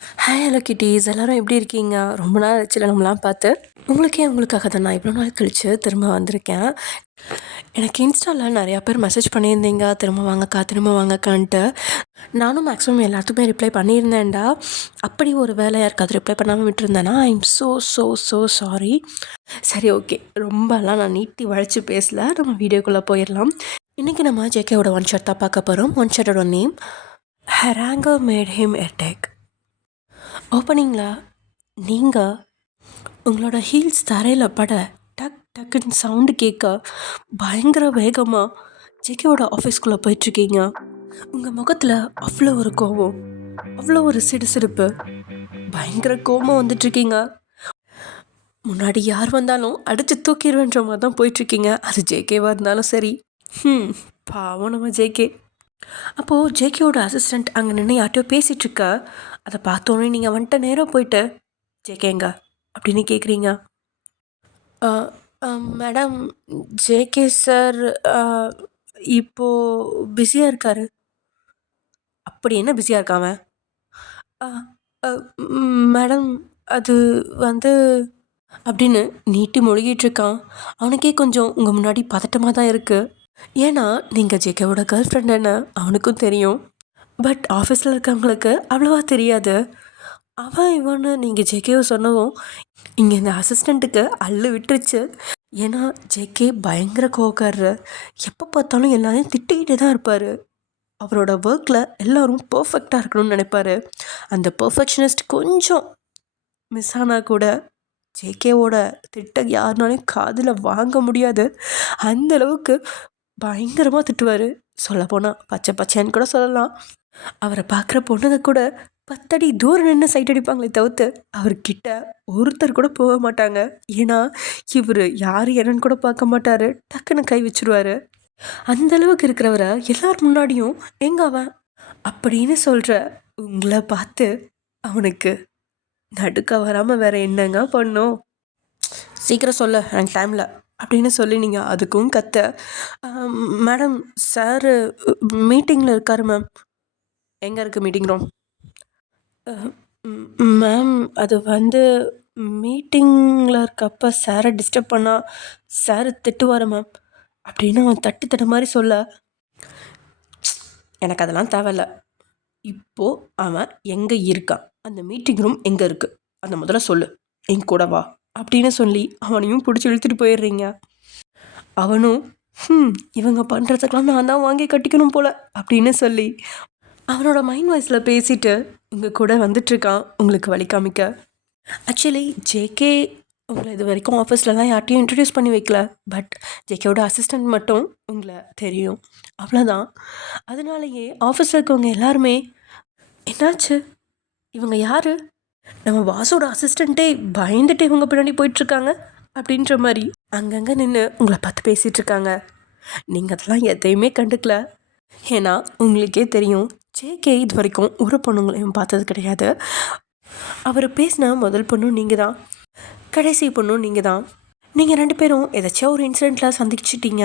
Hi hello kitties, எல்லோரும் எப்படி இருக்கீங்க? ரொம்ப நாள் ஆச்சுல நம்மளாம் பார்த்து. உங்களுக்காக தான் நான் இவ்வளோ நாள் கழித்து திரும்ப வந்திருக்கேன். எனக்கு இன்ஸ்டாவில் நிறையா பேர் மெசேஜ் பண்ணியிருந்தீங்க, திரும்ப வாங்கக்கான்ட்டு. நானும் மேக்ஸிமம் எல்லாத்துக்குமே ரிப்ளை பண்ணியிருந்தேன்டா. அப்படி ஒரு வேலை யாருக்காவது ரிப்ளை பண்ணாமல் விட்டுருந்தேன்னா ஐ எம் ஸோ சாரி. சரி, ஓகே, ரொம்பலாம் நான் நீட்டி வளைச்சி பேசல. நம்ம வீடியோக்குள்ளே போயிடலாம். இன்றைக்கி நம்ம ஜேகேவோட ஒன் ஷாட் தான் பார்க்க போகிறோம். ஒன் ஷாட்டோட name her anger made him attack. ஓப்பனிங்கில் நீங்கள் உங்களோட ஹீல்ஸ் தரையில் பட டக்குன்னு சவுண்டு கேட்க பயங்கர வேகமாக ஜேகேவோட ஆஃபீஸ்குள்ளே போயிட்டுருக்கீங்க. உங்கள் முகத்தில் அவ்வளோ ஒரு கோபம், அவ்வளோ ஒரு சிடுசிடுப்பு, பயங்கர கோபம் வந்துட்டுருக்கீங்க. முன்னாடி யார் வந்தாலும் அடித்து தூக்கிடுவேன்ற மாதிரி தான் போயிட்டுருக்கீங்க. அது ஜேகேவாக இருந்தாலும் சரி. பாவம் நம்ம ஜேகே. அப்போது ஜேகேவோட அசிஸ்டண்ட் அங்கே நின்று யார்ட்டையோ பேசிகிட்ருக்க. அதை பார்த்தோன்னே நீங்கள் வந்துட்டு நேராக போயிட்டு ஜேகேங்க அப்படின்னு கேட்குறீங்க. மேடம், ஜேகே சார் இப்போது பிஸியாக இருக்கார். அப்படி என்ன பிஸியாக இருக்காம? மேடம், அது வந்து அப்படின்னு நீட்டி மொழிகிட்ருக்கான். அவனுக்கே கொஞ்சம் உங்கள் முன்னாடி பதட்டமாக தான் இருக்குது. ஏன்னா நீங்கள் ஜேகேவோட கேர்ள் ஃப்ரெண்டுன்னு அவனுக்கும் தெரியும். பட் ஆஃபீஸில் இருக்கவங்களுக்கு அவ்வளோவா தெரியாது. அவன் இவன்னு நீங்கள் ஜேகேவை சொன்னவும் இங்கே இந்த அசிஸ்டண்ட்டுக்கு அள்ளு விட்டுருச்சு. ஏன்னா ஜேகே பயங்கர கோவக்காரரு. எப்போ பார்த்தாலும் எல்லாரையும் திட்டிக்கிட்டே தான் இருப்பார். அவரோட ஒர்க்கில் எல்லோரும் பர்ஃபெக்டாக இருக்கணும்னு நினைப்பார். அந்த பர்ஃபெக்ஷனிஸ்ட் கொஞ்சம் மிஸ் ஆனால் கூட ஜேகேவோட திட்ட யாருனாலையும் காதில் வாங்க முடியாது. அந்தளவுக்கு பயங்கரமாக திட்டுவார். சொல்லப்போனால் பச்சைன்னு கூட சொல்லலாம். அவரை பார்க்குற பொண்ணுங்க கூட 10 அடி தூரம் நின்று சைட் அடிப்பாங்களே தவிர்த்து அவர்கிட்ட ஒருத்தர் கூட போக மாட்டாங்க. ஏன்னா இவர் யார் என்னன்னு கூட பார்க்க மாட்டார், டக்குன்னு கை வச்சுருவார். அந்தளவுக்கு இருக்கிறவரை எல்லார் முன்னாடியும் எங்க அவன் அப்படின்னு சொல்கிற உங்களை பார்த்து அவனுக்கு நடுக்க வராமல் வேற என்னங்க பண்ணும்? சீக்கிரம் சொல்ல, எனக்கு டைமில் அப்படின்னு சொல்லி நீங்கள் அதுக்கும் கத்த. மேடம், சார் மீட்டிங்கில் இருக்கார் மேம். எங்கே இருக்குது மீட்டிங் ரூம்? மேம், அது வந்து மீட்டிங்கில் இருக்கப்போ சாரை டிஸ்டர்ப் பண்ணால் சார் திட்டுவார் மேம் அப்படின்னு அவன் தட்டு மாதிரி சொல்ல, எனக்கு அதெல்லாம் தேவையில்ல. இப்போது அவன் எங்கே இருக்கான், அந்த மீட்டிங் ரூம் எங்கே இருக்குது, அந்த முதல்ல சொல்லு, என் கூட வா அப்படின்னு சொல்லி அவனையும் பிடிச்சி இழுத்துட்டு போயிடுறீங்க. அவனும் இவங்க பண்ணுறதுக்கெலாம் நான் தான் வாங்கி கட்டிக்கணும் போல் அப்படின்னு சொல்லி அவனோட மைண்ட் வாய்ஸில் பேசிட்டு உங்கள் கூட வந்துட்டுருக்கான் உங்களுக்கு வழி காமிக்க. ஆக்சுவலி ஜேகே உங்களை இது வரைக்கும் ஆஃபீஸ்லலாம் யார்ட்டையும் இன்ட்ரடியூஸ் பண்ணி வைக்கல. பட் ஜேகேவோட அசிஸ்டண்ட் மட்டும் உங்களை தெரியும், அவ்வளோதான். அதனாலேயே ஆஃபீஸில் இருக்கவங்க எல்லாருமே என்னாச்சு, இவங்க யார், நம்ம பாஸோட அசிஸ்டண்ட்டே பயந்துட்டு இவங்க பின்னாடி போயிட்டுருக்காங்க அப்படின்ற மாதிரி அங்கங்கே நின்று உங்களை பார்த்து பேசிகிட்ருக்காங்க. நீங்கள் அதெல்லாம் எதையுமே கண்டுக்கல. ஏன்னா உங்களுக்கே தெரியும், ஜேகே இது வரைக்கும் ஒரு பொண்ணுங்களையும் பார்த்தது கிடையாது. அவர் பேசின முதல் பொண்ணும் நீங்கள் தான், கடைசி பொண்ணும் நீங்கள் தான். நீங்கள் 2 பேரும் ஏதாச்சும் ஒரு இன்சிடெண்ட்டில் சந்திச்சிட்டீங்க.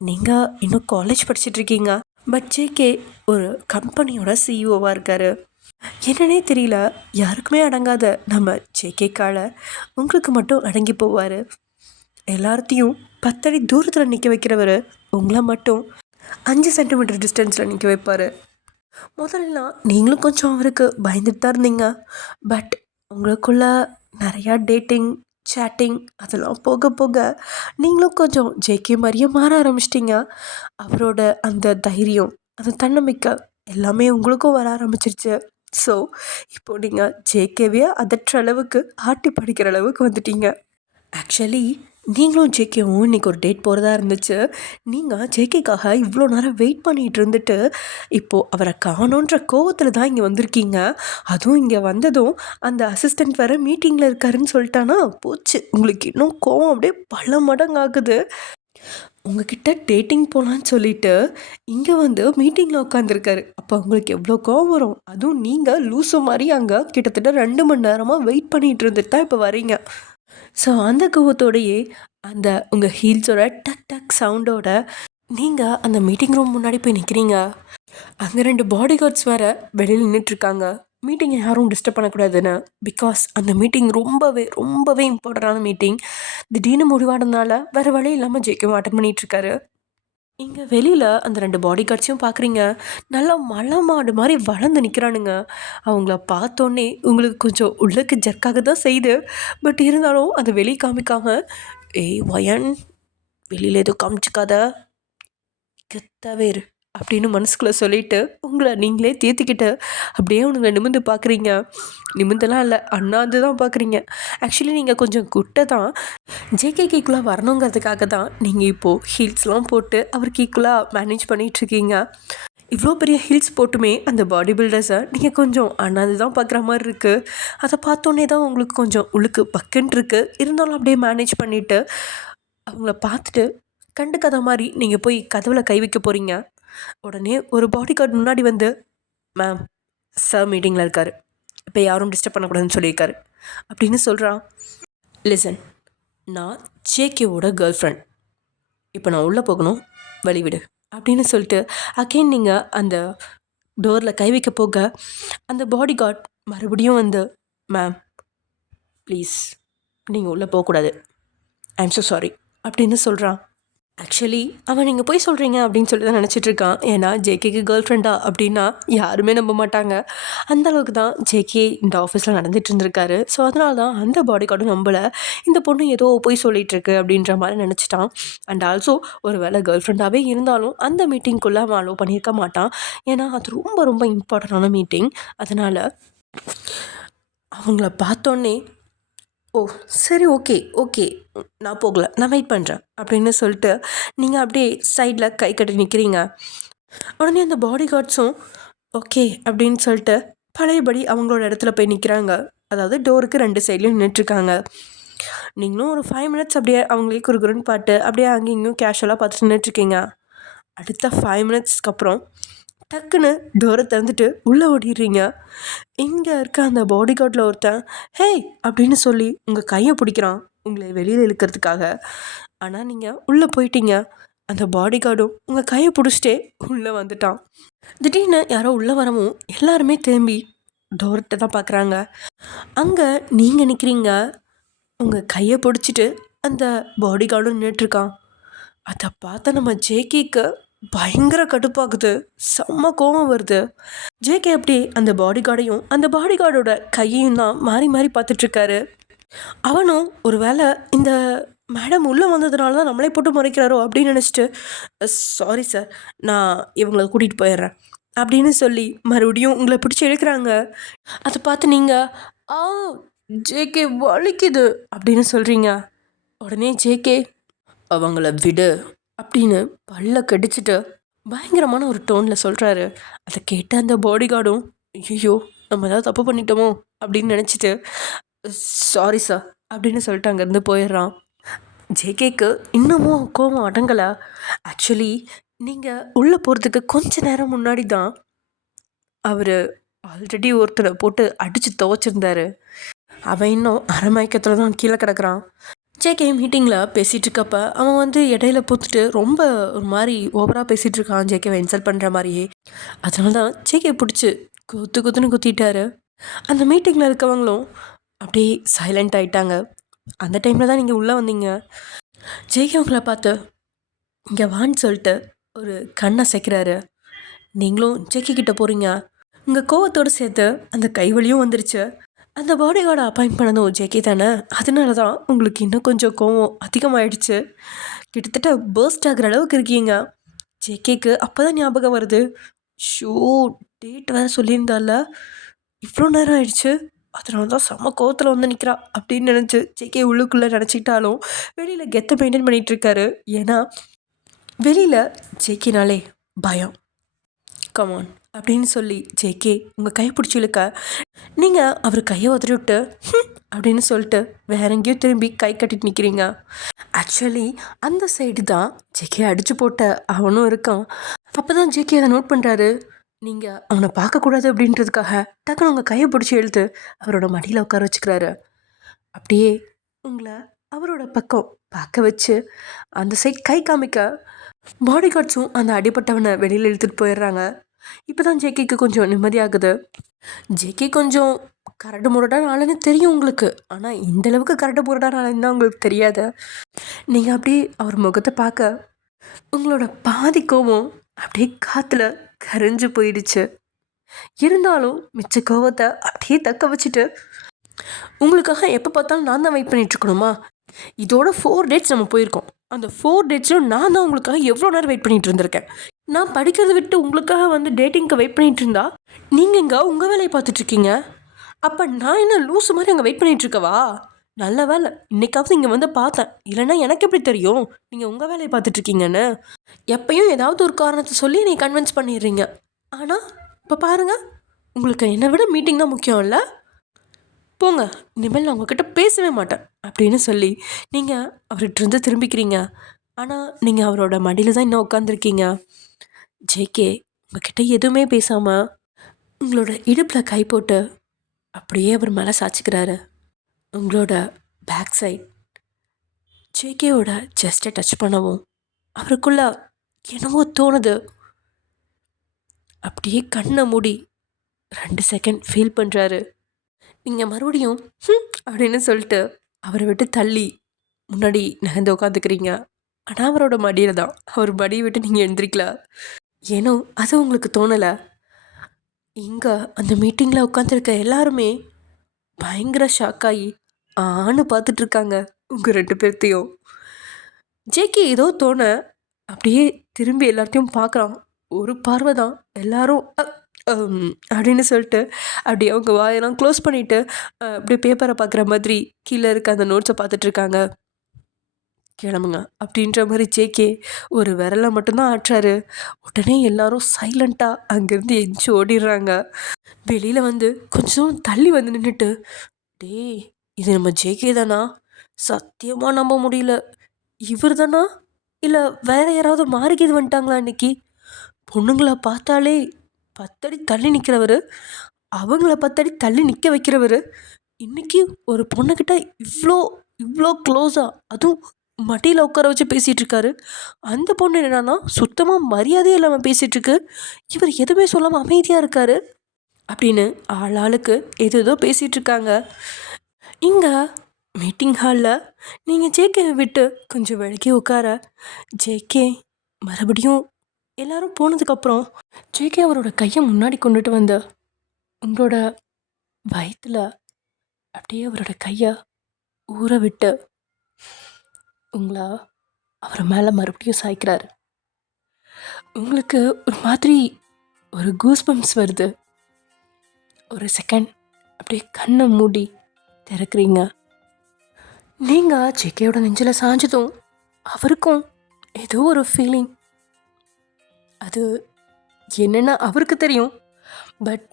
நீங்கள் இன்னும் காலேஜ் படிச்சுட்ருக்கீங்க. பட் ஜேகே ஒரு கம்பெனியோட சிஇஓவாக இருக்கார். என்னன்னே தெரியல, யாருக்குமே அடங்காத நம்ம ஜேகேக்கால உங்களுக்கு மட்டும் அடங்கி போவார். எல்லாத்தையும் 10 அடி தூரத்தில் நிற்க வைக்கிறவர் உங்களை மட்டும் 5 சென்டிமீட்டர் டிஸ்டன்ஸில் நிற்க வைப்பார். முதல்லாம் நீங்களும் கொஞ்சம் அவருக்கு பயந்துட்டு தான் இருந்தீங்க. பட் உங்களுக்குள்ள நிறையா டேட்டிங், சேட்டிங் அதெல்லாம் போக போக நீங்களும் கொஞ்சம் ஜேகே மாதிரியே மாற ஆரம்பிச்சிட்டிங்க. அவரோட அந்த தைரியம், அந்த தன்னம்பிக்கை எல்லாமே உங்களுக்கும் வர ஆரம்பிச்சிருச்சு. ஸோ இப்போது நீங்கள் ஜேகேவே அதற்ற அளவுக்கு ஆட்டி படிக்கிற அளவுக்கு வந்துட்டீங்க. ஆக்சுவலி நீங்களும் ஜேகேவும் இன்றைக்கி ஒரு டேட் போகிறதா இருந்துச்சு. நீங்கள் ஜேகேக்காக இவ்வளோ நேரம் வெயிட் பண்ணிகிட்டு இருந்துட்டு இப்போது அவரை காணோன்ற கோவத்தில் தான் இங்கே வந்திருக்கீங்க. அதுவும் இங்கே வந்ததும் அந்த அசிஸ்டண்ட் வேறு மீட்டிங்கில் இருக்காருன்னு சொல்லிட்டானா போச்சு. உங்களுக்கு இன்னும் கோவம் அப்படியே பல மடங்கு ஆகுது. உங்ககிட்ட டேட்டிங் போகலான்னு சொல்லிட்டு இங்கே வந்து மீட்டிங்கில் உட்காந்துருக்காரு. அப்போ உங்களுக்கு எவ்வளோ கோவம் வரும்? அதுவும் நீங்கள் லூசு மாதிரி அங்கே கிட்டத்தட்ட 2 மணி நேரமாக வெயிட் பண்ணிகிட்டு இருந்துட்டு தான் இப்போ வரீங்க. ஸோ அந்த கோவத்தோடையே அந்த உங்கள் ஹீல்ஸோட டக் டக் சவுண்டோட நீங்கள் அந்த மீட்டிங் ரூம் முன்னாடி போய் நிற்கிறீங்க. அங்கே 2 பாடி கார்ட்ஸ் வேறு வெளியில் நின்றுட்டுருக்காங்க. மீட்டிங்கை யாரும் டிஸ்டர்ப் பண்ணக்கூடாதுன்னு. பிகாஸ் அந்த மீட்டிங் ரொம்பவே ரொம்பவே இம்பார்ட்டண்டான மீட்டிங். திடீர்னு முடிவானதுனால வேறு வழி இல்லாமல் ஜேகேவும் அட்டன் பண்ணிகிட்ருக்காரு. இங்கே வெளியில் அந்த 2 பாடி கார்ட்ஸையும் பார்க்குறீங்க. நல்லா மலை மாடு மாதிரி வளர்ந்து நிற்கிறானுங்க. அவங்கள பார்த்தோன்னே உங்களுக்கு கொஞ்சம் உள்ளுக்கு ஜர்க்காக தான் செய்யுது. பட் இருந்தாலும் அதை வெளியே காமிக்காம, ஏய் வயன், வெளியில் எதுவும் காமிச்சிக்காத, கெத்தாவே இரு அப்படின்னு மனசுக்குள்ளே சொல்லிவிட்டு உங்களை நீங்களே தேத்திக்கிட்டு அப்படியே உங்களை நிமிர்ந்து பார்க்குறீங்க. நிமிர்ந்தெல்லாம் இல்லை, அண்ணாந்து தான் பார்க்குறீங்க. ஆக்சுவலி நீங்கள் கொஞ்சம் குட்டை தான். ஜேகேக்குள்ளே வரணுங்கிறதுக்காக தான் நீங்கள் இப்போது ஹீல்ஸ்லாம் போட்டு அவருக்கு ஈக்குவலாக மேனேஜ் பண்ணிகிட்ருக்கீங்க. இவ்வளோ பெரிய ஹீல்ஸ் போட்டுமே அந்த பாடி பில்டர்ஸை நீங்கள் கொஞ்சம் அண்ணாந்து தான் பார்க்குற மாதிரி இருக்குது. அதை பார்த்தோன்னே தான் உங்களுக்கு கொஞ்சம் உள்ளுக்கு பக்குன்னு இருக்குது. இருந்தாலும் அப்படியே மேனேஜ் பண்ணிவிட்டு அவங்கள பார்த்துட்டு கண்டுக்காத மாதிரி நீங்கள் போய் கதவில் கை வைக்க போகிறீங்க. உடனே ஒரு பாடி கார்டு முன்னாடி வந்து, மேம் சார் மீட்டிங்கில் இருக்கார், இப்போ யாரும் டிஸ்டர்ப் பண்ணக்கூடாதுன்னு சொல்லியிருக்காரு அப்படின்னு சொல்கிறான். லிசன், நான் ஜேகேவோட கேர்ள் ஃப்ரெண்ட், இப்போ நான் உள்ளே போகணும், வழிவிடு அப்படின்னு சொல்லிட்டு அகெயின் நீங்கள் அந்த டோரில் கை வைக்க போக அந்த பாடி கார்டு மறுபடியும் வந்து, மேம் ப்ளீஸ் நீங்கள் உள்ளே போகக்கூடாது, ஐம் ஸோ சாரி அப்படின்னு சொல்கிறான். ஆக்சுவலி அவன் நீங்கள் போய் சொல்கிறீங்க அப்படின்னு சொல்லி தான் நினச்சிட்ருக்கான். ஏன்னா ஜேகேக்கு கேர்ள் ஃப்ரெண்டா அப்படின்னா யாருமே நம்ப மாட்டாங்க. அந்தளவுக்கு தான் ஜேகே இந்த ஆஃபீஸில் நடந்துகிட்டு இருந்திருக்காரு. ஸோ அதனால தான் அந்த பாடி கார்டும் நம்பலை. இந்த பொண்ணு ஏதோ போய் சொல்லிகிட்ருக்கு அப்படின்ற மாதிரி நினச்சிட்டான். அண்ட் ஆல்சோ ஒரு வேளை கேர்ள் ஃப்ரெண்டாகவே இருந்தாலும் அந்த மீட்டிங்குள்ளே அவன் அலோவ் பண்ணியிருக்க மாட்டான். ஏன்னா அது ரொம்ப ரொம்ப இம்பார்ட்டண்டான மீட்டிங். அதனால் அவங்கள பார்த்தோன்னே, ஓ சரி, ஓகே ஓகே, நான் போகலை, நான் வெயிட் பண்ணுறேன் அப்படின்னு சொல்லிட்டு நீங்கள் அப்படியே சைடில் கை கட்டி நிற்கிறீங்க. உடனே அந்த பாடி கார்ட்ஸும் ஓகே அப்படின்னு சொல்லிட்டு பழையபடி அவங்களோட இடத்துல போய் நிற்கிறாங்க. அதாவது டோருக்கு 2 சைட்லையும் நின்றுட்டுருக்காங்க. நீங்களும் ஒரு 5 மினிட்ஸ் அப்படியே அவங்களே குறுகுறுன்னு பாட்டு அப்படியே அங்கேயும் இங்கேயும் கேஷுவலாக பார்த்துட்டு நின்றுட்டுருக்கீங்க. அடுத்த 5 மினிட்ஸ்க்கு அப்புறம் டக்குன்னு டோரை திறந்துட்டு உள்ளே ஓடிடுறீங்க. இங்கே இருக்க அந்த பாடி கார்டில் ஒருத்தன் ஹேய் அப்படின்னு சொல்லி உங்கள் கையை பிடிக்கிறான் உங்களை வெளியில் இழுக்கிறதுக்காக. ஆனால் நீங்கள் உள்ளே போயிட்டீங்க. அந்த பாடி கார்டும் உங்கள் கையை பிடிச்சிட்டே உள்ளே வந்துட்டான். திடீர்னு யாரோ உள்ளே வரவும் எல்லாருமே திரும்பி டோர்கிட்ட தான் பார்க்குறாங்க. அங்கே நீங்கள் நிற்கிறீங்க. உங்கள் கையை பிடிச்சிட்டு அந்த பாடி கார்டும் நின்றுட்டுருக்கான். அதை பார்த்த நம்ம ஜேகேக்கு பயங்கர கடுப்பாகுது, செம்ம கோவம் வருது. ஜேகே அப்படி அந்த பாடி கார்டையும் அந்த பாடி கார்டோட கையையும் தான் மாறி மாறி பார்த்துட்ருக்காரு. அவனும் ஒரு வேளை இந்த மேடம் உள்ளே வந்ததுனால தான் நம்மளே போட்டு முறைக்கிறாரோ அப்படின்னு நினச்சிட்டு, சாரி சார், நான் இவங்களை கூட்டிகிட்டு போயிடுறேன் அப்படின்னு சொல்லி மறுபடியும் உங்களை பிடிச்சி எடுக்கிறாங்க. அதை பார்த்து நீங்கள் ஆ ஜேகே வலிக்குது அப்படின்னு சொல்கிறீங்க. உடனே ஜேகே அவங்கள விடு அப்படின்னு பல்ல கடிச்சிட்டு பயங்கரமான ஒரு டோனில் சொல்கிறாரு. அதை கேட்டு அந்த பாடி கார்டும் ஐயோ நம்ம ஏதாவது தப்பு பண்ணிட்டோமோ அப்படின்னு நினச்சிட்டு சாரி சார் அப்படின்னு சொல்லிட்டு அங்கேருந்து போயிடுறான். ஜேகேக்கு இன்னமும் கோவம் அடங்கலை. ஆக்சுவலி நீங்கள் உள்ளே போகிறதுக்கு கொஞ்ச நேரம் முன்னாடி தான் அவர் ஆல்ரெடி ஒருத்தரை போட்டு அடித்து துவச்சிருந்தாரு. அவன் இன்னும் அரமயக்கத்தில் தான் கீழே கிடக்கிறான். ஜேகே மீட்டிங்கில் பேசிகிட்டு இருக்கப்ப அவன் வந்து இடையில பூத்துட்டு ரொம்ப ஒரு மாதிரி ஓவராக பேசிகிட்டு இருக்கான், ஜேகேவை இன்சல்ட் பண்ணுற மாதிரியே. அதனால தான் ஜேகே பிடிச்சி குத்துன்னு குத்திட்டாரு. அந்த மீட்டிங்கில் இருக்கவங்களும் அப்படியே சைலண்ட் ஆகிட்டாங்க. அந்த டைமில் தான் நீங்கள் உள்ளே வந்தீங்க. ஜேகே உங்களை பார்த்து இங்கே வான்னு சொல்லிட்டு ஒரு கண்ணை சேர்க்குறாரு. நீங்களும் ஜேகே கிட்டே போகிறீங்க. உங்கள் கோவத்தோடு சேர்த்து அந்த கைவலியும் வந்துருச்சு. அந்த பாடி கார்டை அப்பாயிண்ட் பண்ணதும் ஜேகே தானே, அதனால தான் உங்களுக்கு இன்னும் கொஞ்சம் கோவம் அதிகமாகிடுச்சு. கிட்டத்தட்ட பர்ஸ்ட் ஆகிற அளவுக்கு இருக்கீங்க. ஜேகேக்கு அப்போ தான் ஞாபகம் வருது, ஷூ டேட் வேறு சொல்லியிருந்தால, இவ்வளோ நேரம் ஆயிடுச்சு, அதனால தான் செம்ம கோவத்தில் வந்து நிற்கிறா அப்படின்னு நினச்சி ஜேகே உள்ளுக்குள்ளே நினச்சிக்கிட்டாலும் வெளியில் கெத்தை மெயின்டைன் பண்ணிகிட்ருக்காரு. ஏன்னா வெளியில் ஜேகேனாலே பயம். கமான் அப்படின்னு சொல்லி ஜேகே உங்கள் கையை பிடிச்சி இழுக்க நீங்கள் அவர் கையை உதறி விட்டு அப்படின்னு சொல்லிட்டு வேற எங்கேயும் திரும்பி கை கட்டிட்டு நிற்கிறீங்க. ஆக்சுவலி அந்த சைடு தான் ஜேகே அடித்து போட்ட அவனும் இருக்கான். அப்போ தான் ஜேகே அதை நோட் பண்ணுறாரு. நீங்கள் அவனை பார்க்கக்கூடாது அப்படின்றதுக்காக டக்குன்னு உங்கள் கையை பிடிச்சி இழுத்து அவரோட மடியில் உட்கார வச்சுக்கிறாரு. அப்படியே உங்களை அவரோட பக்கம் பார்க்க வச்சு அந்த சைட் கை காமிக்க பாடி கார்ட்ஸும் அந்த அடிப்பட்டவனை வெளியில் இழுத்துட்டு போயிடுறாங்க. இப்போ தான் ஜேகேக்கு கொஞ்சம் நிம்மதியாகுது. ஜேகே கொஞ்சம் கரடு முரடான ஆளுன்னு தெரியும் உங்களுக்கு. ஆனால் இந்தளவுக்கு கரடு முரடான ஆளுன்னு தான் உங்களுக்கு தெரியாது. நீங்கள் அப்படியே அவர் முகத்தை பார்க்க உங்களோட பாதி கோபம் அப்படியே காற்றுல கரைஞ்சு போயிடுச்சு. இருந்தாலும் மிச்ச கோபத்தை அப்படியே தக்க வச்சுட்டு, உங்களுக்காக எப்போ பார்த்தாலும் நான் தான் வெயிட் பண்ணிகிட்ருக்கணுமா? இதோட 4 டேட்ஸ் நம்ம போயிருக்கோம். அந்த 4 டேட்ஸில் நான் தான் உங்களுக்காக எவ்வளோ நேரம் வெயிட் பண்ணிகிட்டு இருந்திருக்கேன். நான் படிக்கிறத விட்டு உங்களுக்காக வந்து டேட்டிங்க்கு வெயிட் பண்ணிகிட்டு இருந்தா நீங்கள் இங்கே உங்கள் வேலையை பார்த்துட்ருக்கீங்க. அப்போ நான் என்ன லூஸு மாதிரி அங்கே வெயிட் பண்ணிகிட்ருக்கவா? நல்ல வேலை இன்றைக்காவது இங்கே வந்து பார்த்தேன். இல்லைன்னா எனக்கு எப்படி தெரியும் நீங்கள் உங்கள் வேலையை பார்த்துட்ருக்கீங்கன்னு? எப்பயும் ஏதாவது ஒரு காரணத்தை சொல்லி நீ கன்வின்ஸ் பண்ணிடுறீங்க. ஆனால் இப்போ பாருங்கள், உங்களுக்கு என்னை விட மீட்டிங் தான் முக்கியம் இல்லை? போங்க, இனிமேல் நான் உங்ககிட்ட பேசவே மாட்டேன் அப்படின்னு சொல்லி நீங்கள் அவர்கிட்ட திரும்பிக்கிறீங்க. ஆனால் நீங்கள் அவரோட மடியில் தான் இன்னும் உட்காந்துருக்கீங்க. ஜேகே உங்ககிட்ட எதுவுமே பேசாமல் உங்களோட இடுப்பில் கை போட்டு அப்படியே அவர் மேலே சாய்ச்சிக்கிறாரு. உங்களோட பேக் சைட் ஜேகேவோட செஸ்ட்டை டச் பண்ணவும் அவருக்குள்ள என்னவோ தோணுது. அப்படியே கண்ணை மூடி 2 செகண்ட் ஃபீல் பண்ணுறாரு. நீங்கள் மறுபடியும் அப்படின்னு சொல்லிட்டு அவரை விட்டு தள்ளி முன்னாடி நகர்ந்து உட்காந்துக்கிறீங்க. ஆனால் அவரோட மடியில் தான். அவர் மடியை விட்டு நீங்கள் எழுந்திரிக்கல. ஏனோ அது உங்களுக்கு தோணலை. இங்கே அந்த மீட்டிங்கில் உட்காந்துருக்க எல்லாருமே பயங்கர ஷாக்காகி ஆன்னு பார்த்துட்ருக்காங்க உங்கள் 2 பேர்த்தையும். ஜேகே ஏதோ தோண அப்படியே திரும்பி எல்லாத்தையும் பார்க்குறான். ஒரு பார்வை தான். எல்லாரும் அப்படின்னு சொல்லிட்டு அப்படியே அவங்க வாயெல்லாம் க்ளோஸ் பண்ணிவிட்டு அப்படியே பேப்பரை பார்க்குற மாதிரி கீழே இருக்க அந்த நோட்ஸை பார்த்துட்ருக்காங்க. கிளம்புங்க அப்படின்ற மாதிரி ஜேகே ஒரு விரலை மட்டும்தான் ஆட்டுறாரு. உடனே எல்லாரும் சைலண்ட்டாக அங்கேருந்து எந்திச்சு ஓடிடுறாங்க. வெளியில் வந்து கொஞ்சம் தள்ளி வந்து நின்றுட்டு, டேய் இது நம்ம ஜேகே தானா? சத்தியமாக நம்ப முடியல. இவர் தானா இல்லை வேற யாராவது மாறிக்கிது வந்துட்டாங்களா? இன்னைக்கு பொண்ணுங்களை பார்த்தாலே 10 அடி தள்ளி நிற்கிறவர், அவங்கள 10 அடி தள்ளி நிற்க வைக்கிறவர், இன்றைக்கி ஒரு பொண்ணுக்கிட்ட இவ்வளோ இவ்வளோ க்ளோஸாக அதுவும் மடியில் உட்கார வச்சு பேசிகிட்டு இருக்காரு. அந்த பொண்ணு என்னன்னா சுத்தமாக மரியாதையே இல்லாமல் பேசிகிட்ருக்கு. இவர் எதுவுமே சொல்லாமல் அமைதியாக இருக்கார் அப்படின்னு ஆளுக்கு ஏதோ பேசிகிட்ருக்காங்க. இங்கே மீட்டிங் ஹாலில் நீங்கள் ஜேகேவை விட்டு கொஞ்சம் விலகி உட்கார ஜேகே மறுபடியும் எல்லோரும் போனதுக்கப்புறம் ஜேகே அவரோட கையை முன்னாடி கொண்டுட்டு வந்து உங்களோட வயிற்றில் அப்படியே அவரோட கையை ஊற விட்டு உங்களை அவர் மேலே மறுபடியும் சாய்க்கிறாரு. உங்களுக்கு ஒரு மாதிரி ஒரு கூஸ்பம்ஸ் வருது. ஒரு செகண்ட் அப்படியே கண்ணை மூடி திறக்கிறீங்க. நீங்கள் ஜேகேயோட நெஞ்சில் சாஞ்சதும் அவருக்கும் ஏதோ ஒரு ஃபீலிங். அது என்னென்னா அவருக்கு தெரியும், பட்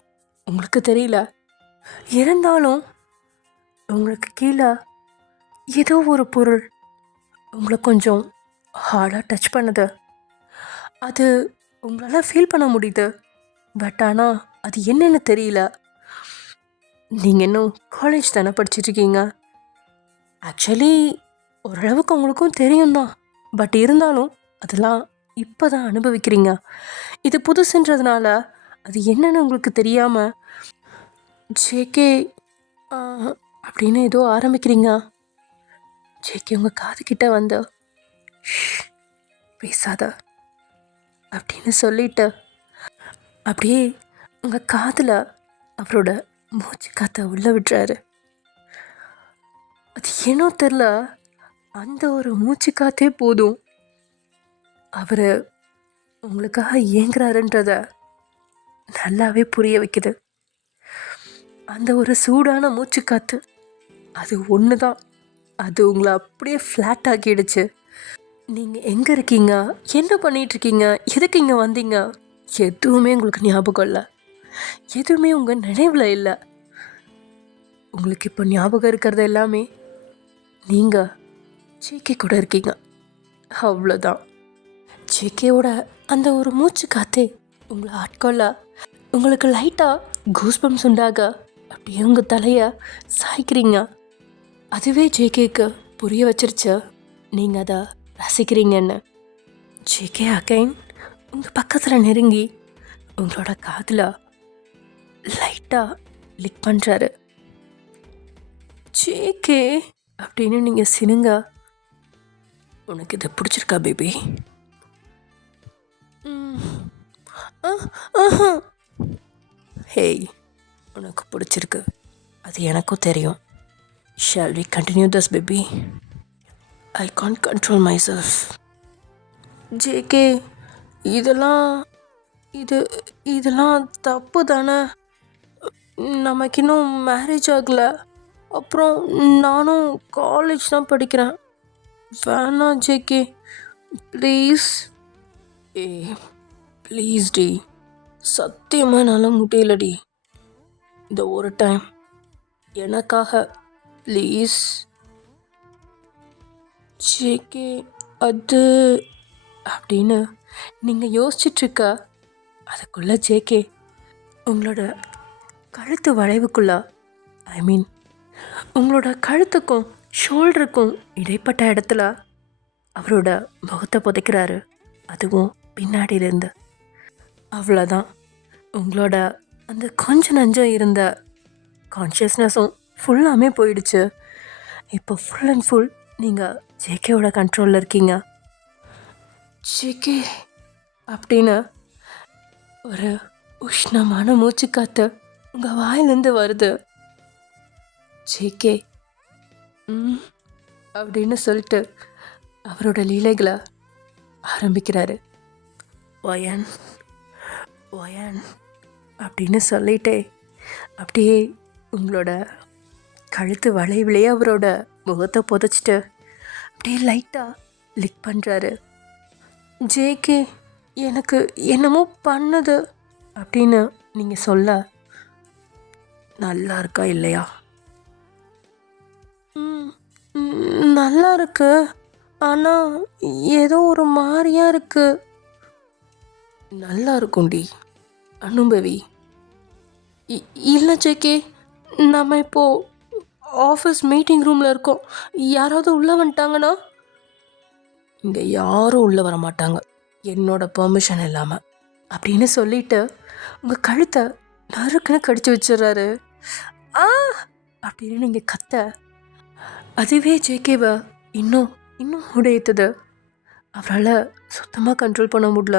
உங்களுக்கு தெரியல. இருந்தாலும் உங்களுக்கு கீழே ஏதோ ஒரு பொருள் உங்களை கொஞ்சம் ஹார்டாக டச் பண்ணுது. அது உங்களால் ஃபீல் பண்ண முடியுது, பட் ஆனால் அது என்னென்னு தெரியல. நீங்கள் இன்னும் காலேஜ் தானே படிச்சிட்ருக்கீங்க. ஆக்சுவலி ஓரளவுக்கு உங்களுக்கும் தெரியும் தான், பட் இருந்தாலும் அதெல்லாம் இப்போ தான் அனுபவிக்கிறீங்க. இது புதுசுன்றதுனால அது என்னென்னு உங்களுக்கு தெரியாமல் ஜேகே அப்படின்னு ஏதோ ஆரம்பிக்கிறீங்க. ஜேகே உங்கள் காதுகிட்ட வந்து பேசாத அப்படின்னு சொல்லிட்டு அப்படியே உங்கள் காதில் அவரோட மூச்சு காற்றை உள்ளே விட்டுறாரு. அது ஏனோ தெரில, அந்த ஒரு மூச்சு காற்றே போதும் அவர் உங்களுக்காக ஏங்குறாருன்றத நல்லாவே புரிய வைக்குது. அந்த ஒரு சூடான மூச்சு காற்று அது ஒன்று தான், அது உங்களை அப்படியே ஃப்ளாட் ஆக்கிடுச்சு. நீங்கள் எங்கே இருக்கீங்க, என்ன பண்ணிகிட்ருக்கீங்க, எதுக்கு இங்கே வந்தீங்க, எதுவுமே உங்களுக்கு ஞாபகம் இல்லை. எதுவுமே உங்கள் நினைவில் இல்லை. உங்களுக்கு இப்போ ஞாபகம் இருக்கிறது எல்லாமே நீங்கள் ஜேகே கூட இருக்கீங்க, அவ்வளோதான். ஜேகேவோட அந்த ஒரு மூச்சு காற்றே உங்களை ஆட்கொள்ள உங்களுக்கு லைட்டாக கூஸ்பம்ஸ் உண்டாக அப்படியே உங்கள் தலையை சாய்க்கிறீங்க. அதுவே ஜேகேக்கு புரிய வச்சிருச்சு நீங்கள் அதை ரசிக்கிறீங்கன்னு. ஜேகே அகைன் உங்கள் பக்கத்தில் நெருங்கி உங்களோட காதில் லைட்டாக லிக் பண்ணுறாரு. ஜேகே அப்படின்னு நீங்கள் சினுங்க. உனக்கு இதை பிடிச்சிருக்கா பேபி? ஹேய், உனக்கு பிடிச்சிருக்கு, அது எனக்கும் தெரியும். Shall we continue this baby? I can't control myself. JK, இதெல்லாம் தப்பு தானே? நமக்கு இன்னும் மேரேஜ் ஆகலை. அப்புறம் நானும் காலேஜ் தான் படிக்கிறேன். வேணாம் ஜேகே, ப்ளீஸ். ப்ளீஸ் டி, சத்தியமாக என்னால் முடியலடி. இந்த ஒரு டைம் எனக்காக ப்ளீஸ். ஜேகே, அது அப்படின்னு நீங்கள் யோசிச்சிட்ருக்க அதுக்குள்ளே ஜேகே உங்களோட கழுத்து வளைவுக்குள்ள, ஐ மீன் உங்களோட கழுத்துக்கும் ஷோல்டருக்கும் இடைப்பட்ட இடத்துல அவரோட முகத்தை புதைக்கிறாரு, அதுவும் பின்னாடியிலேருந்து. அவ்வளோதான், உங்களோட அந்த கொஞ்சம் நஞ்சம் இருந்த கான்ஷியஸ்னஸும் ஃபுல்லாமே போயிடுச்சு. இப்போ ஃபுல் அண்ட் ஃபுல் நீங்கள் ஜேகேவோட கண்ட்ரோலில் இருக்கீங்க. ஜேகே அப்படின்னு ஒரு உஷ்ணமான மூச்சு காற்று உங்கள் வாயிலேருந்து வருது. ஜேகே அப்படின்னு சொல்லிட்டு அவரோட லீலைகளை ஆரம்பிக்கிறாரு. ஒயன் ஒயன் அப்படின்னு சொல்லிட்டே அப்படியே உங்களோட கழுத்து வளைவிலேயே அவரோட முகத்தை புதைச்சிட்டு அப்படியே லைட்டாக லிக் பண்ணுறாரு. ஜேகே, எனக்கு என்னமோ பண்ணுது அப்படின்னு நீங்கள் சொல்ல, நல்லா இருக்கா இல்லையா? நல்லா இருக்கு, ஆனால் ஏதோ ஒரு மாதிரியா இருக்கு. நல்லா இருக்கும்டி, அனுபவி. இல்லை ஜேகே, நம்ம இப்போது ஆஃபீஸ் மீட்டிங் ரூமில் இருக்கோம். யாராவது உள்ளே வந்துட்டாங்கன்னா? இங்கே யாரும் உள்ளே வர மாட்டாங்க என்னோட பெர்மிஷன் இல்லாமல் அப்படின்னு சொல்லிட்டு உங்கள் கழுத்தை நறுக்குன்னு கடிச்சு வச்சிடுறாரு. அப்படின்னு நீங்கள் கத்த, அதுவே ஜேகேவை இன்னும் உடையத்துது. அவரால் சுத்தமாக கண்ட்ரோல் பண்ண முடியல.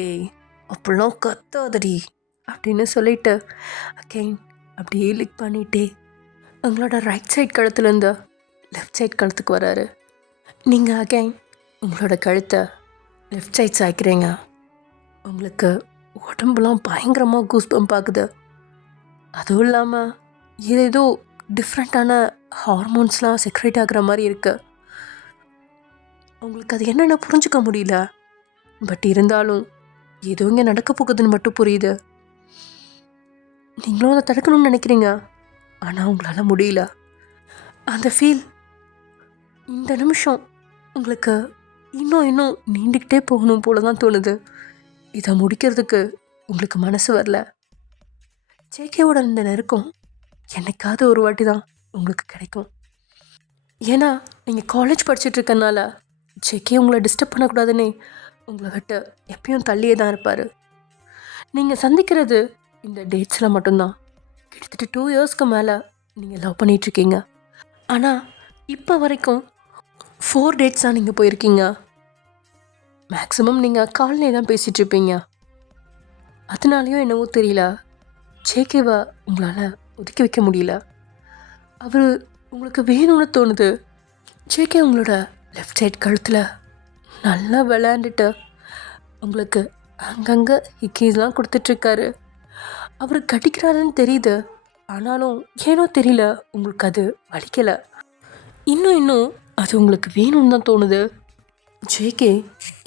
ஏய், அப்படிலாம் கத்தாதடி அப்படின்னு சொல்லிட்டு அகைன் அப்படியே லிக் பண்ணிட்டே உங்களோட ரைட் சைட் கழுத்துலேருந்து லெஃப்ட் சைட் கழுத்துக்கு வராரு. நீங்கள் அகைன் உங்களோட கழுத்தை லெஃப்ட் சைட் சாய்க்கிறீங்க. உங்களுக்கு உடம்புலாம் பயங்கரமாக கூஸ் பம்ப் ஆகுது. அதுவும் இல்லாமல் ஏதோ டிஃப்ரெண்ட்டான ஹார்மோன்ஸ்லாம் செக்ரேட் ஆகிற மாதிரி இருக்குது. உங்களுக்கு அது என்னென்ன புரிஞ்சுக்க முடியல, பட் இருந்தாலும் ஏதோ இங்கே நடக்க போகுதுன்னு மட்டும் புரியுது. நீங்களும் அதை தடுக்கணும்னு நினைக்கிறீங்க, ஆனால் உங்களால் முடியல. அந்த ஃபீல் இந்த நிமிஷம் உங்களுக்கு இன்னும் நீண்டுக்கிட்டே போகணும் போல தான் தோணுது. இதை முடிக்கிறதுக்கு உங்களுக்கு மனசு வரல. ஜேகேவோட இந்த நெருக்கம் என்னைக்காவது ஒரு வாட்டி தான் உங்களுக்கு கிடைக்கும். ஏன்னா நீங்கள் காலேஜ் படிச்சுட்ருக்கனால ஜேகே உங்களை டிஸ்டர்ப் பண்ணக்கூடாதுன்னு உங்களை விட்டு எப்பயும் தள்ளியே தான் இருப்பார். நீங்கள் சந்திக்கிறது இந்த டேட்ஸில் மட்டும்தான். கிட்டத்தட்ட 2 இயர்ஸ்க்கு மேலே நீங்கள் லவ் பண்ணிகிட்ருக்கீங்க. ஆனால் இப்போ வரைக்கும் 4 டேட்ஸ் தான் நீங்கள் போயிருக்கீங்க. மேக்ஸிமம் நீங்கள் கால்லே தான் பேசிகிட்ருப்பீங்க. அதனாலையும் என்னவோ தெரியல, ஜேகேவை உங்களால் ஒதுக்கி வைக்க முடியல. அவர் உங்களுக்கு வேணும்னு தோணுது. ஜேகே உங்களோட லெஃப்ட் சைட் கழுத்தில் நல்லா விளையாண்டுட்டு உங்களுக்கு அங்கங்கே ஹிக்கீஸ்லாம் கொடுத்துட்ருக்காரு. அவர் கடிக்கிறாருன்னு தெரியுது, ஆனாலும் ஏனோ தெரியல உங்களுக்கு அது வலிக்கலை. இன்னும் அது உங்களுக்கு வேணும்னு தான் தோணுது. ஜேகே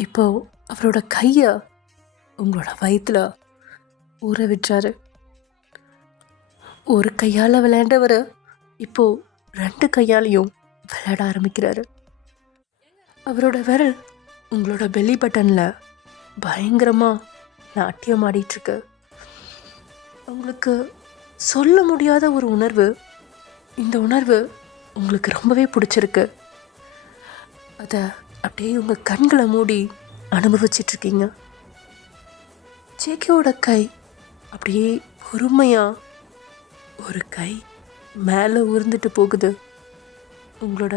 இப்போ அவரோட கையை உங்களோட வயிற்றில் ஊற விட்டுறாரு. ஒரு கையால் விளையாண்டவர் இப்போது 2 கையாலையும் விளையாட ஆரம்பிக்கிறாரு. அவரோட விரல் உங்களோட பெல்லி பட்டனில் பயங்கரமாக நாட்டியம் ஆடிட்டுருக்கு. உங்களுக்கு சொல்ல முடியாத ஒரு உணர்வு. இந்த உணர்வு உங்களுக்கு ரொம்பவே பிடிச்சிருக்கு. அதை அப்படியே உங்கள் கண்களை மூடி அனுபவிச்சிட்ருக்கீங்க. ஜேகேவோட கை அப்படியே பொறுமையாக ஒரு கை மேலே உருந்துட்டு போகுது உங்களோட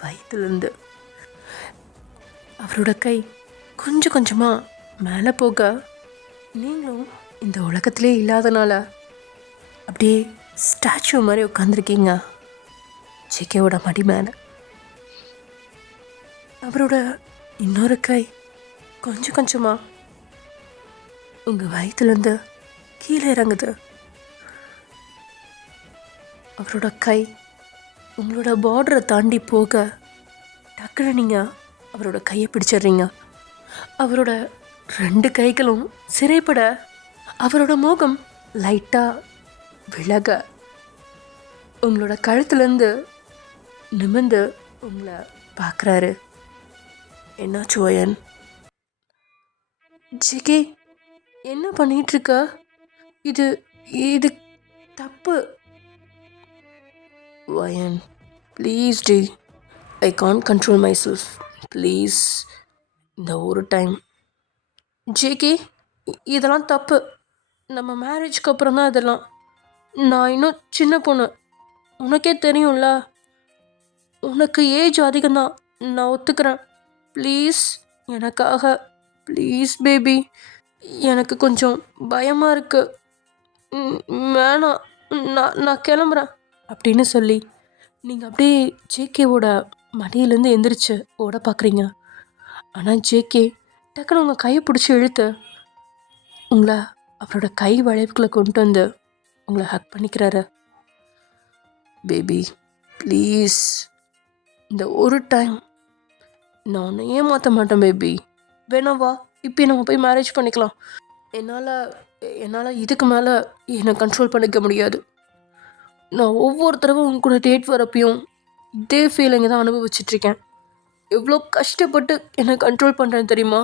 வயிற்றுலேருந்து. அவரோட கை கொஞ்சம் கொஞ்சமாக மேலே போக நீங்களும் இந்த உலகத்திலே இல்லாதனால அப்படியே ஸ்டாச்சு மாதிரி உட்காந்துருக்கீங்க ஜேகேவோட மடி மேலே. அவரோட இன்னொரு கை கொஞ்சம் கொஞ்சமாக உங்கள் வயிற்றுலேருந்து கீழே இறங்குது. அவரோட கை உங்களோட பார்டரை தாண்டி போக டக்குன்னு நீங்கள் அவரோட கையை பிடிச்சிடுறீங்க. அவரோட 2 கைகளும் சிறைப்பட அவரோட முகம் லைட்டாக விலக உங்களோட கழுத்துலேருந்து நிமிர்ந்து உங்களை பார்க்குறாரு. என்னாச்சு வயன்? ஜேகே என்ன பண்ணிகிட்ருக்க? இது இது தப்பு. வயன் ப்ளீஸ் டி, I can't control myself, please இந்த ஒரு டைம். ஜேகே இதெல்லாம் தப்பு. நம்ம மேரேஜ்க்கு அப்புறம் தான் இதெல்லாம். நான் இன்னும் சின்ன பொண்ணு, உனக்கே தெரியும்ல. உனக்கு ஏஜ் அதிகம்தான், நான் ஒத்துக்கிறேன். ப்ளீஸ் எனக்காக, ப்ளீஸ் பேபி. எனக்கு கொஞ்சம் பயமாக இருக்குது. வேணாம், நான் கிளம்புறேன் அப்படின்னு சொல்லி நீங்கள் அப்படியே ஜேகேவோட மடியிலேருந்து எந்திரிச்சு ஓட பார்க்குறீங்க. ஆனால் ஜேகே டக்குன்னு உங்கள் கையை பிடிச்சி இழுத்து உங்களை அவரோட கை வளைவுக்குள்ளே கொண்டு வந்து உங்களை ஹக் பண்ணிக்கிறாரு. பேபி ப்ளீஸ் இந்த ஒரு டைம் நான் உன்னை ஏமாற்ற மாட்டேன் பேபி. வேணா வா, இப்போ நம்ம போய் மேரேஜ் பண்ணிக்கலாம். என்னால் இதுக்கு மேலே என்னை கண்ட்ரோல் பண்ணிக்க முடியாது. நான் ஒவ்வொரு தடவை உங்க கூட டேட் வரப்பையும் இதே ஃபீலிங்கை தான் அனுபவிச்சிட்ருக்கேன். எவ்வளோ கஷ்டப்பட்டு என்னை கண்ட்ரோல் பண்ணுறேன் தெரியுமா?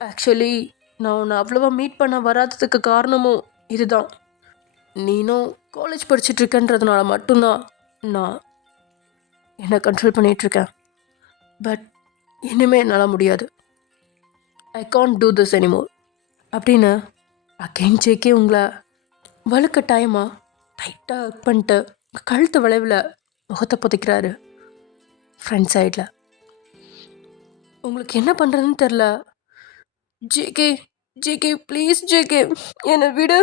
ஆக்சுவலி நான் உன்னை அவ்வளோவா மீட் பண்ண வராததுக்கு காரணமும் இதுதான். நீனும் காலேஜ் படிச்சுட்ருக்கன்றதுனால மட்டும்தான் நான் என்னை கண்ட்ரோல் பண்ணிகிட்ருக்கேன். பட் இனிமேல் என்னால் முடியாது. I can't do this anymore அப்படின்னு அகைன் ஜேகே உங்களை வழுக்க டைமாக டைட்டாக ஒர்க் பண்ணிட்டு கழுத்து வளைவில் முகத்தை புதைக்கிறாரு ஃப்ரண்ட் சைடில். உங்களுக்கு என்ன பண்ணுறதுன்னு தெரில. ஜேகே ஜேகே ப்ளீஸ் ஜேகே என்னை விடு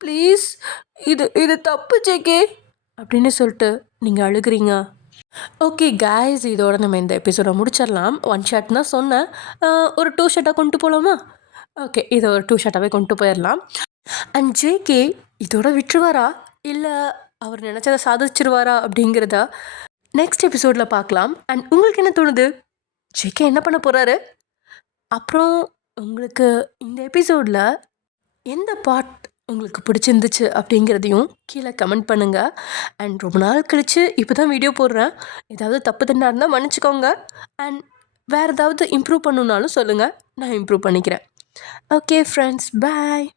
ப்ளீஸ், இது தப்பு ஜேகே அப்படின்னு சொல்லிட்டு நீங்கள் அழுகிறீங்க. ஓகே காய்ஸ், இதோட நம்ம இந்த எபிசோடை முடிச்சிடலாம். 1 ஷாட் தான் சொன்னேன், ஒரு 2 ஷாட்டாக கொண்டு போகலாமா? ஓகே, இதை ஒரு 2 ஷாட்டாகவே கொண்டு போயிடலாம். அண்ட் ஜேகே இதோட விட்டுருவாரா இல்லை அவர் நினச்சதை சாதிச்சிருவாரா அப்படிங்கிறத நெக்ஸ்ட் எபிசோடில் பார்க்கலாம். அண்ட் உங்களுக்கு என்ன தோணுது? ஜேகே என்ன பண்ண போகிறாரு? அப்புறம் உங்களுக்கு இந்த எபிசோடில் எந்த பார்ட் உங்களுக்கு பிடிச்சிருந்துச்சு அப்படிங்கிறதையும் கீழே கமெண்ட் பண்ணுங்கள். அண்ட் ரொம்ப நாள் கழித்து இப்போ தான் வீடியோ போடுறேன். ஏதாவது தப்பு தண்டா இருந்தால் மன்னிச்சிக்கோங்க. அண்ட் வேறு ஏதாவது இம்ப்ரூவ் பண்ணணுன்னாலும் சொல்லுங்கள், நான் இம்ப்ரூவ் பண்ணிக்கிறேன். ஓகே ஃப்ரெண்ட்ஸ், பாய்.